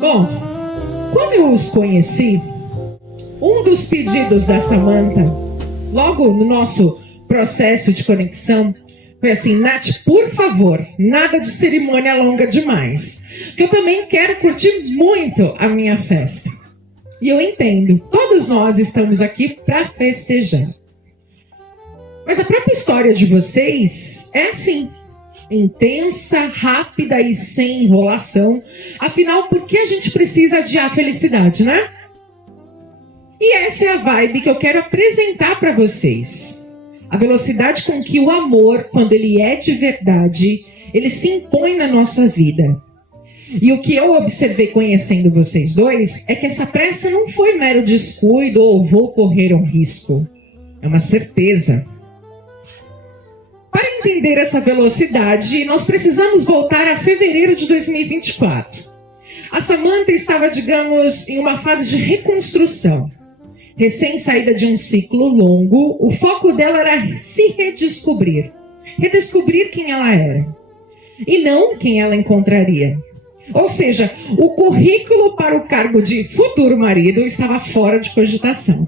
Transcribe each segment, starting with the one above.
Bom, quando eu os conheci, um dos pedidos da Samantha, logo no nosso processo de conexão, foi assim: Nath, por favor, nada de cerimônia longa demais, que eu também quero curtir muito a minha festa. E eu entendo, todos nós estamos aqui para festejar. Mas a própria história de vocês é assim, intensa, rápida e sem enrolação. Afinal, por que a gente precisa adiar a felicidade, né? E essa é a vibe que eu quero apresentar para vocês. A velocidade com que o amor, quando ele é de verdade, ele se impõe na nossa vida. E o que eu observei conhecendo vocês dois é que essa pressa não foi mero descuido ou vou correr um risco. É uma certeza. Para entender essa velocidade, nós precisamos voltar a fevereiro de 2024. A Samantha estava, digamos, em uma fase de reconstrução. Recém-saída de um ciclo longo, o foco dela era se redescobrir. Redescobrir quem ela era. E não quem ela encontraria. Ou seja, o currículo para o cargo de futuro marido estava fora de cogitação.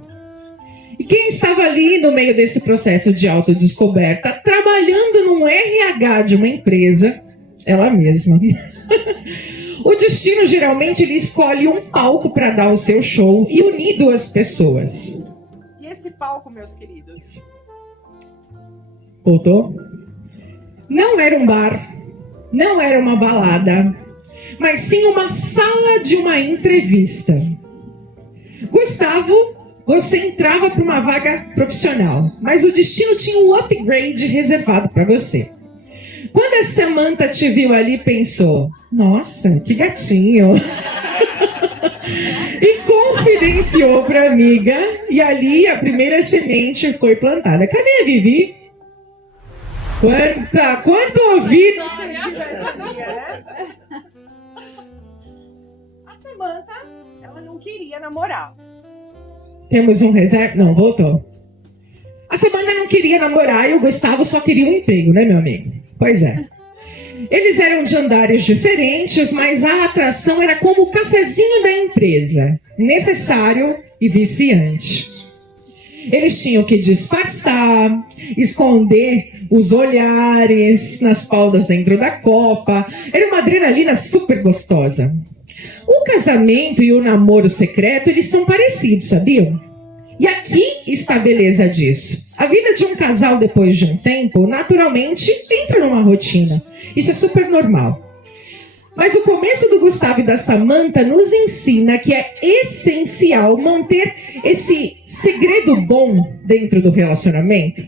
E quem estava ali no meio desse processo de autodescoberta, trabalhando num RH de uma empresa, ela mesma. O destino geralmente ele escolhe um palco para dar o seu show e unir duas pessoas. E esse palco, meus queridos? Voltou? Não era um bar, não era uma balada, mas sim uma sala de uma entrevista. Gustavo, você entrava para uma vaga profissional, mas o destino tinha um upgrade reservado para você. Quando a Samantha te viu ali, pensou: nossa, que gatinho. E confidenciou para a amiga, e ali a primeira semente foi plantada. Cadê a Vivi? Quanto ouvido! A Samantha, ela não queria namorar. Temos um reserva? Não, voltou. A Samantha não queria namorar e o Gustavo só queria um emprego, né, meu amigo? Pois é. Eles eram de andares diferentes, mas a atração era como o cafezinho da empresa, necessário e viciante. Eles tinham que disfarçar, esconder os olhares nas pausas dentro da copa. Era uma adrenalina super gostosa. O casamento e o namoro secreto, eles são parecidos, sabiam? E aqui está a beleza disso. A vida de um casal depois de um tempo, naturalmente, entra numa rotina. Isso é super normal. Mas o começo do Gustavo e da Samantha nos ensina que é essencial manter esse segredo bom dentro do relacionamento.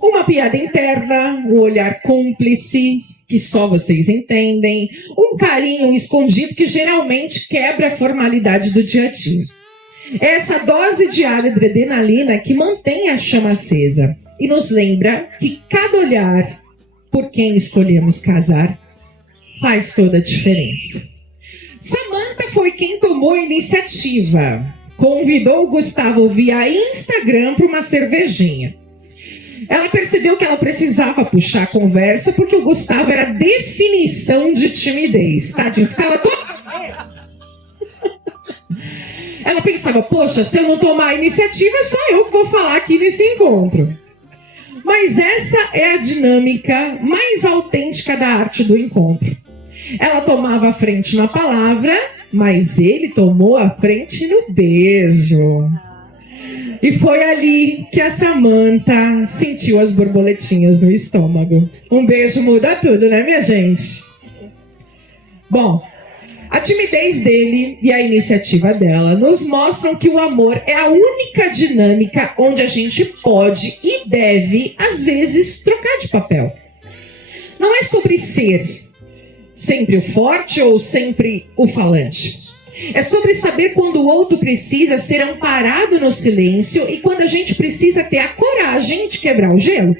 Uma piada interna, um olhar cúmplice, que só vocês entendem, um carinho escondido que geralmente quebra a formalidade do dia a dia. É essa dose diária de adrenalina que mantém a chama acesa e nos lembra que cada olhar por quem escolhemos casar faz toda a diferença. Samantha foi quem tomou a iniciativa. Convidou o Gustavo via Instagram para uma cervejinha. Ela percebeu que ela precisava puxar a conversa porque o Gustavo era a definição de timidez. Tadinho, ficava toda... Ela pensava: poxa, se eu não tomar a iniciativa, é só eu que vou falar aqui nesse encontro. Mas essa é a dinâmica mais autêntica da arte do encontro. Ela tomava a frente na palavra, mas ele tomou a frente no beijo. E foi ali que a Samantha sentiu as borboletinhas no estômago. Um beijo muda tudo, né, minha gente? Bom, a timidez dele e a iniciativa dela nos mostram que o amor é a única dinâmica onde a gente pode e deve, às vezes, trocar de papel. Não é sobre ser sempre o forte ou sempre o falante. É sobre saber quando o outro precisa ser amparado no silêncio e quando a gente precisa ter a coragem de quebrar o gelo.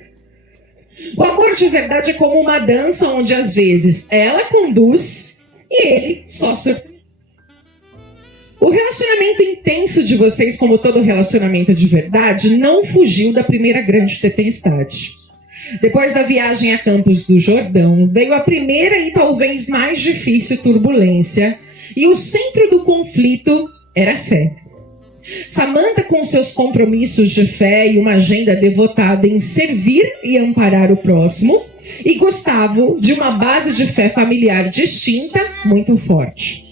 O amor de verdade é como uma dança onde, às vezes, ela conduz e ele só surpreende. O relacionamento intenso de vocês, como todo relacionamento de verdade, não fugiu da primeira grande tempestade. Depois da viagem a Campos do Jordão, veio a primeira e talvez mais difícil turbulência, e o centro do conflito era a fé. Samanta, com seus compromissos de fé e uma agenda devotada em servir e amparar o próximo, e Gustavo, de uma base de fé familiar distinta, muito forte.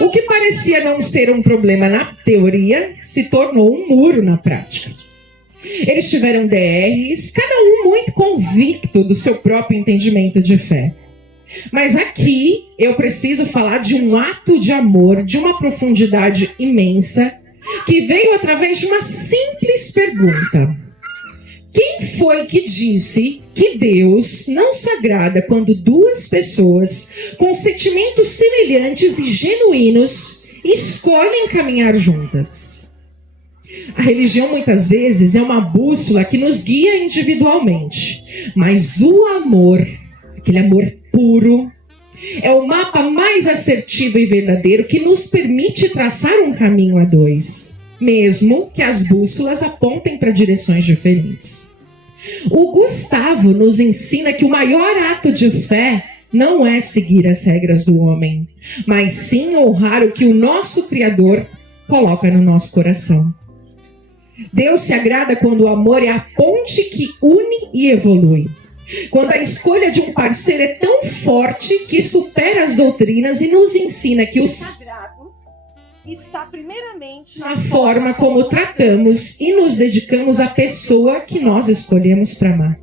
O que parecia não ser um problema na teoria, se tornou um muro na prática. Eles tiveram DRs, cada um muito convicto do seu próprio entendimento de fé. Mas aqui eu preciso falar de um ato de amor de uma profundidade imensa, que veio através de uma simples pergunta. Quem foi que disse que Deus não se agrada quando duas pessoas com sentimentos semelhantes e genuínos escolhem caminhar juntas? A religião muitas vezes é uma bússola que nos guia individualmente, mas o amor, aquele amor puro, é o mapa mais assertivo e verdadeiro que nos permite traçar um caminho a dois, mesmo que as bússolas apontem para direções diferentes. O Gustavo nos ensina que o maior ato de fé não é seguir as regras do homem, mas sim honrar o que o nosso Criador coloca no nosso coração. Deus se agrada quando o amor é a ponte que une e evolui. Quando a escolha de um parceiro é tão forte que supera as doutrinas e nos ensina que o Sagrado está primeiramente na forma como tratamos e nos dedicamos à pessoa que nós escolhemos para amar.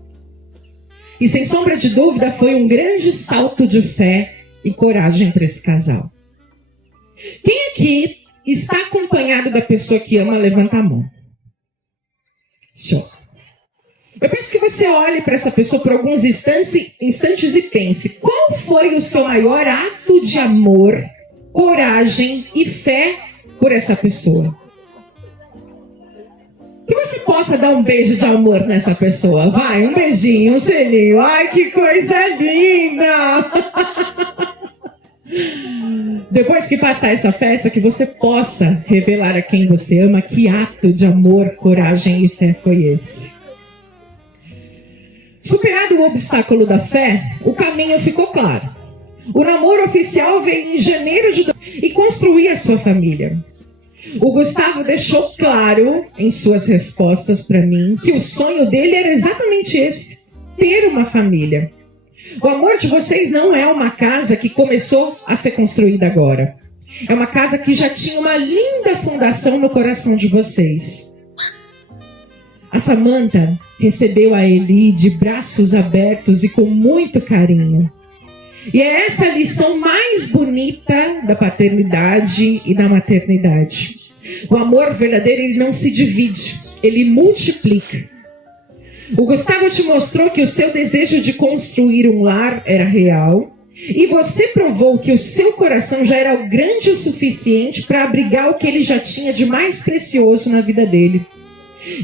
E sem sombra de dúvida foi um grande salto de fé e coragem para esse casal. Quem aqui está acompanhado da pessoa que ama, levanta a mão. Show. Eu peço que você olhe para essa pessoa por alguns instantes e pense: qual foi o seu maior ato de amor, coragem e fé por essa pessoa? Que você possa dar um beijo de amor nessa pessoa. Vai, um beijinho, um selinho. Ai, que coisa linda! Depois que passar essa festa, que você possa revelar a quem você ama que ato de amor, coragem e fé foi esse. Superado o obstáculo da fé, o caminho ficou claro. O namoro oficial veio em janeiro de e construir a sua família. O Gustavo deixou claro em suas respostas para mim que o sonho dele era exatamente esse: ter uma família. O amor de vocês não é uma casa que começou a ser construída agora. É uma casa que já tinha uma linda fundação no coração de vocês. A Samanta recebeu a Eli de braços abertos e com muito carinho. E é essa a lição mais bonita da paternidade e da maternidade. O amor verdadeiro, ele não se divide, ele multiplica. O Gustavo te mostrou que o seu desejo de construir um lar era real, e você provou que o seu coração já era grande o suficiente para abrigar o que ele já tinha de mais precioso na vida dele.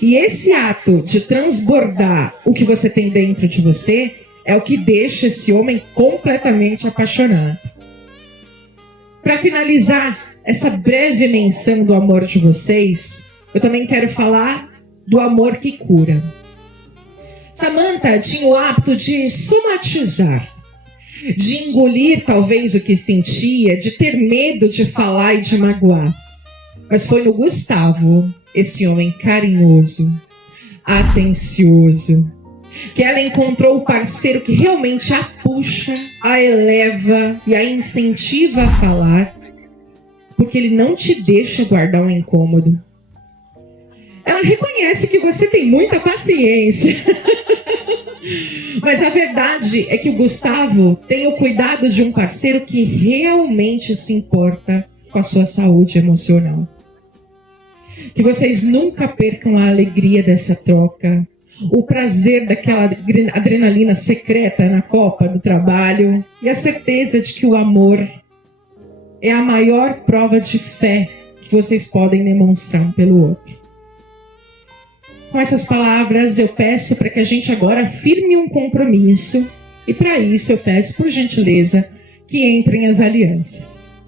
E esse ato de transbordar o que você tem dentro de você é o que deixa esse homem completamente apaixonado. Para finalizar essa breve menção do amor de vocês, eu também quero falar do amor que cura. Samanta tinha o hábito de somatizar, de engolir talvez o que sentia, de ter medo de falar e de magoar. Mas foi no Gustavo, esse homem carinhoso, atencioso, que ela encontrou o parceiro que realmente a puxa, a eleva e a incentiva a falar, porque ele não te deixa guardar um incômodo. Ela reconhece que você tem muita paciência. Mas a verdade é que o Gustavo tem o cuidado de um parceiro que realmente se importa com a sua saúde emocional. Que vocês nunca percam a alegria dessa troca, o prazer daquela adrenalina secreta na copa do trabalho e a certeza de que o amor é a maior prova de fé que vocês podem demonstrar um pelo outro. Com essas palavras, eu peço para que a gente agora firme um compromisso e para isso eu peço, por gentileza, que entrem as alianças.